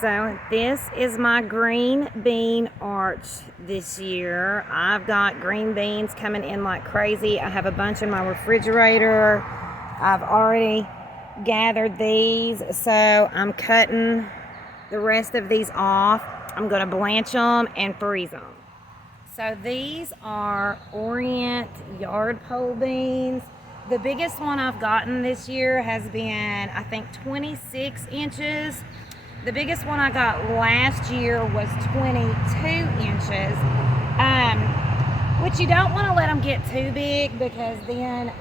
So this is my green bean arch this year. I've got green beans coming in like crazy. I have a bunch in my refrigerator. I've already gathered these, so I'm cutting the rest of these off. I'm going to blanch them and freeze them. So these are Orient yard pole beans. The biggest one I've gotten this year has been, I think, 26 inches. The biggest one I got last year was 22 inches, which you don't want to let them get too big because then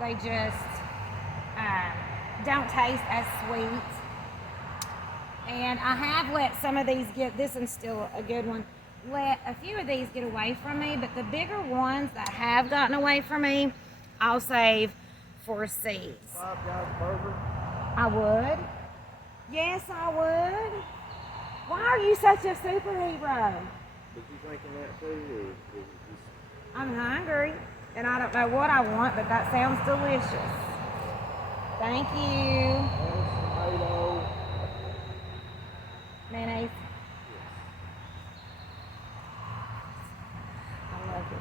they just don't taste as sweet. And I have let some of these get, this one's still a good one, let a few of these get away from me, but the bigger ones that have gotten away from me, I'll save for seeds. $5 burger? I would. Yes, I would. Why are you such a superhero? Did you thinking that too, or is it just... I'm hungry, and I don't know what I want, but that sounds delicious. Thank you. Tomato. Mayonnaise. I love it.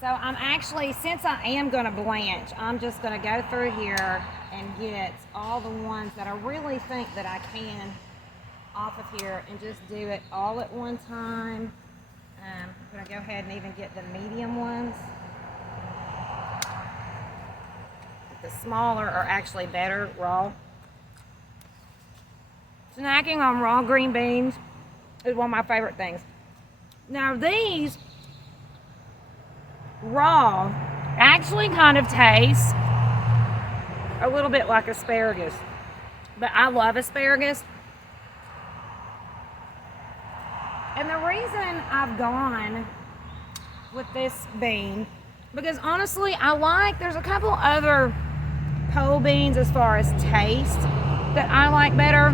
So I'm actually, since I am going to blanch, I'm just going to go through here and get all the ones that I really think that I can off of here and just do it all at one time. I'm going to go ahead and even get the medium ones. The smaller are actually better raw. Snacking on raw green beans is one of my favorite things. Now these raw actually kind of taste a little bit like asparagus, but I love asparagus. And the reason I've gone with this bean, because honestly there's a couple other pole beans as far as taste that I like better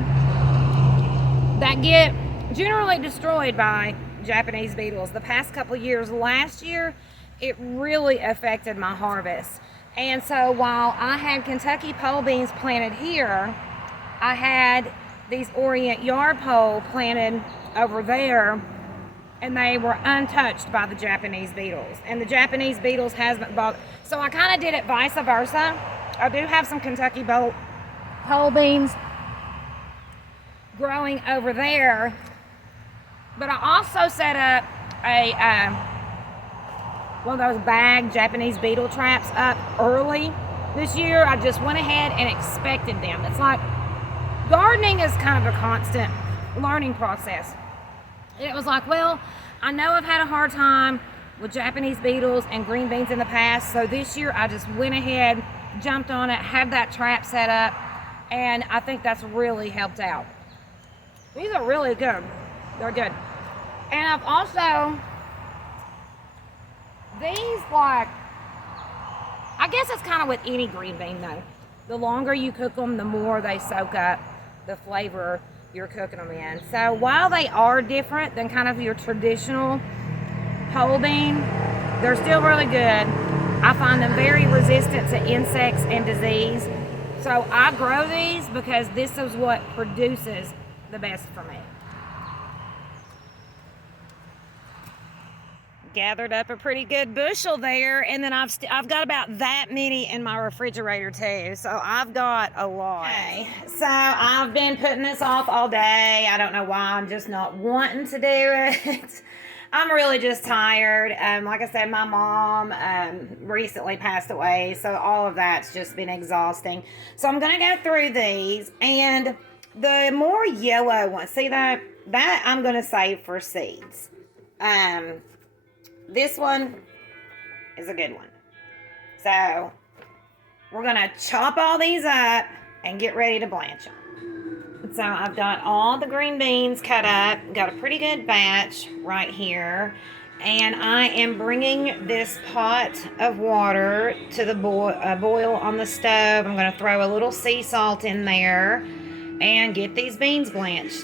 that get generally destroyed by Japanese beetles. The past couple years, last year, it really affected my harvest. And so while I had Kentucky pole beans planted here, I had these Orient yard pole planted over there, and they were untouched by the Japanese beetles. And the Japanese beetles hasn't bothered. So I kind of did it vice versa. I do have some Kentucky pole beans growing over there, but I also set up a one of those bag Japanese beetle traps up early this year. I just went ahead and expected them. It's like gardening is kind of a constant learning process. And it was like, well, I know I've had a hard time with Japanese beetles and green beans in the past, so this year I just went ahead, jumped on it, had that trap set up, and I think that's really helped out. These are really good. They're good. And I've also, these like, I guess it's kind of with any green bean though. The longer you cook them, the more they soak up the flavor you're cooking them in. So while they are different than kind of your traditional pole bean, they're still really good. I find them very resistant to insects and disease. So I grow these because this is what produces the best for me. Gathered up a pretty good bushel there, and then I've got about that many in my refrigerator too, so I've got a lot. Okay, so I've been putting this off all day. I don't know why. I'm just not wanting to do it. I'm really just tired. Like I said, my mom recently passed away, so all of that's just been exhausting. So I'm gonna go through these, and the more yellow ones, see that I'm gonna save for seeds. This one is a good one. So we're going to chop all these up and get ready to blanch them. So I've got all the green beans cut up. Got a pretty good batch right here. And I am bringing this pot of water to the boil on the stove. I'm going to throw a little sea salt in there and get these beans blanched.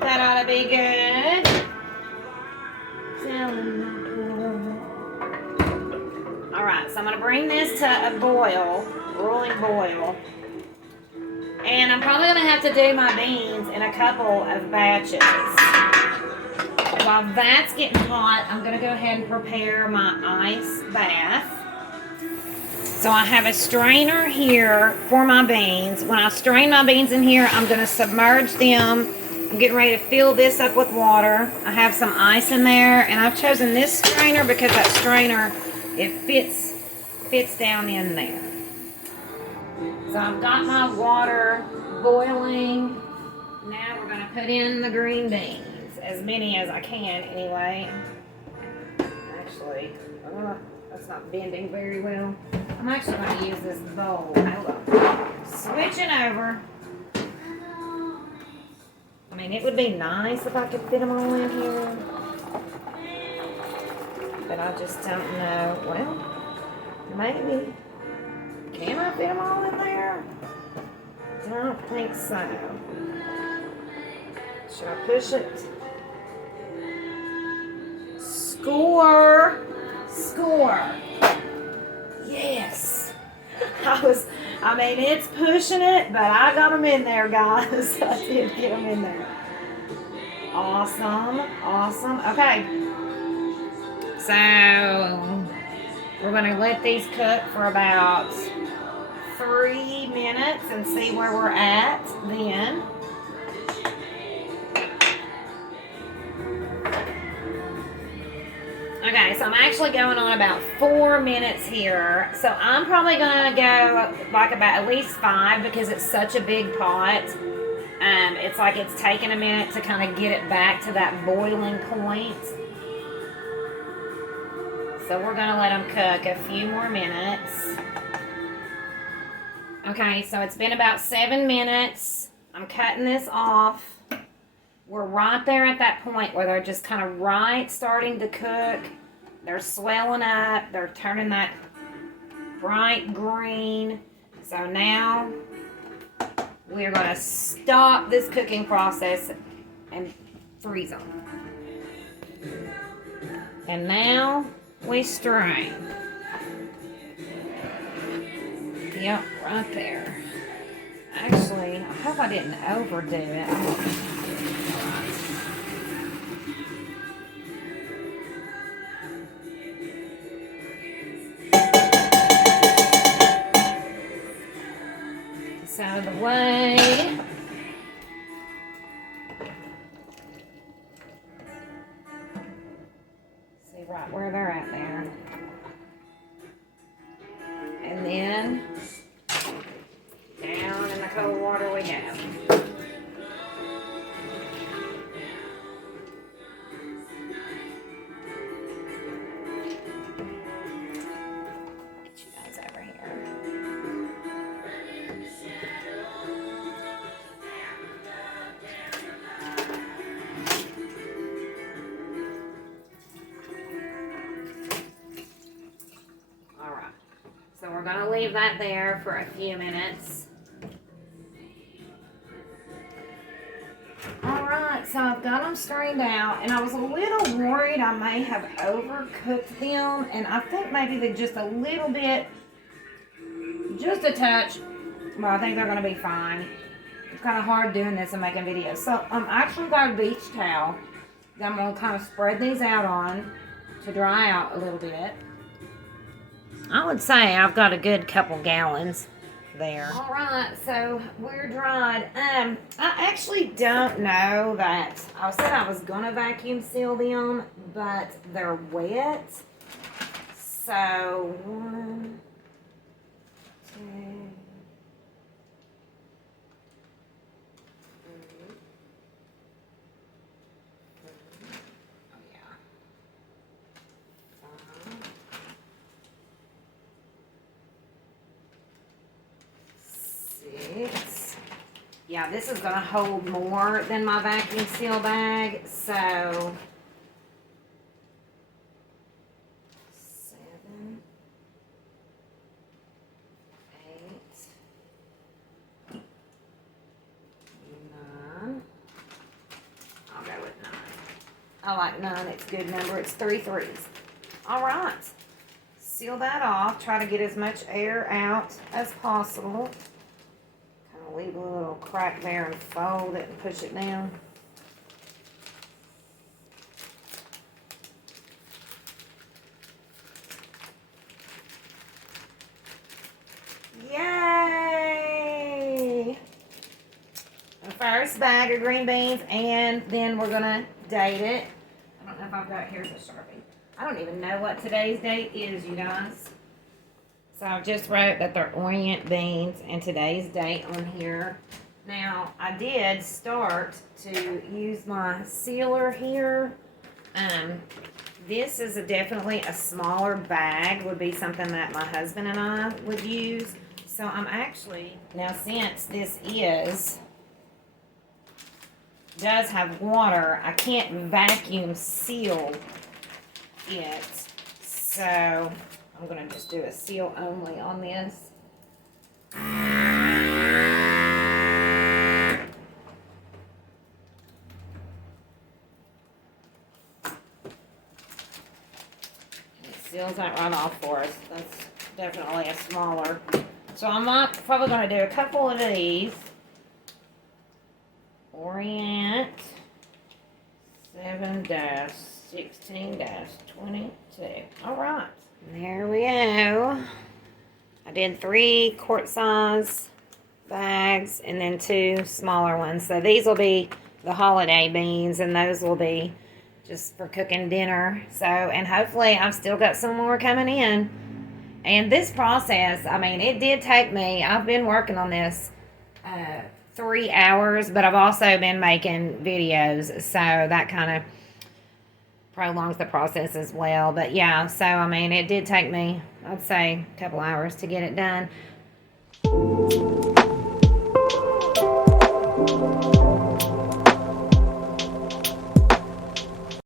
That ought to be good. All Alright, so I'm going to bring this to a boil, rolling boil. And I'm probably going to have to do my beans in a couple of batches. While that's getting hot, I'm going to go ahead and prepare my ice bath. So I have a strainer here for my beans. When I strain my beans in here, I'm going to submerge them. I'm getting ready to fill this up with water. I have some ice in there, and I've chosen this strainer because that strainer, it fits down in there. So I've got my water boiling. Now we're going to put in the green beans, as many as I can anyway. Actually, that's not bending very well. I'm actually going to use this bowl. Hold on. Switching over. I mean, it would be nice if I could fit them all in here. But I just don't know. Well, maybe. Can I fit them all in there? Don't think so. Should I push it? Score! Score! Yes! I mean, it's pushing it, but I got them in there, guys. I did get them in there. Awesome, awesome. Okay. So, we're going to let these cook for about 3 minutes and see where we're at then. Okay, so I'm actually going on about 4 minutes here. So I'm probably going to go like about at least 5 because it's such a big pot. It's like it's taking a minute to kind of get it back to that boiling point. So we're going to let them cook a few more minutes. Okay, so it's been about 7 minutes. I'm cutting this off. We're right there at that point where they're just kind of right starting to cook. They're swelling up. They're turning that bright green. So now we're going to stop this cooking process and freeze them. And now we strain. Yep, right there. Actually, I hope I didn't overdo it. This out of the way. See right where they're at there. And then down in the cold water we go. Get you guys over here. All right. So we're going to leave that there for a few minutes. Alright, so I've got them strained out, and I was a little worried I may have overcooked them, and I think maybe they're just a little bit, just a touch, but I think they're going to be fine. It's kind of hard doing this and making videos. So I'm actually got a beach towel that I'm going to kind of spread these out on to dry out a little bit. I would say I've got a good couple gallons there. All right, so we're dried. I actually don't know that. I said I was gonna vacuum seal them, but they're wet. So 1, 2, 3. Oh yeah. 5. 6. Yeah, this is going to hold more than my vacuum seal bag, so 7, 8, 9. I'll go with 9. I like 9. It's a good number. It's 3 threes. All right. seal that off. Try to get as much air out as possible. Kind of leave a little crack there and fold it and push it down. Yay! The first bag of green beans, and then we're gonna date it. I don't know if I've got, here's a Sharpie. I don't even know what today's date is, you guys. So I just wrote that they're Orient beans and today's date on here. Now, I did start to use my sealer here. This is definitely a smaller bag, would be something that my husband and I would use. So I'm actually, now since this does have water, I can't vacuum seal it. So I'm gonna just do a seal only on this. It seals that right off for us. That's definitely a smaller. So I'm probably gonna do a couple of these. Orient 7-16-22. All right. There we go. I did 3 quart size bags and then 2 smaller ones. So these will be the holiday beans and those will be just for cooking dinner. So, and hopefully I've still got some more coming in. And this process, I mean, it did take me, I've been working on this 3 hours, but I've also been making videos, so that kind of prolongs the process as well. But yeah, so I mean, it did take me, I'd say, a couple hours to get it done.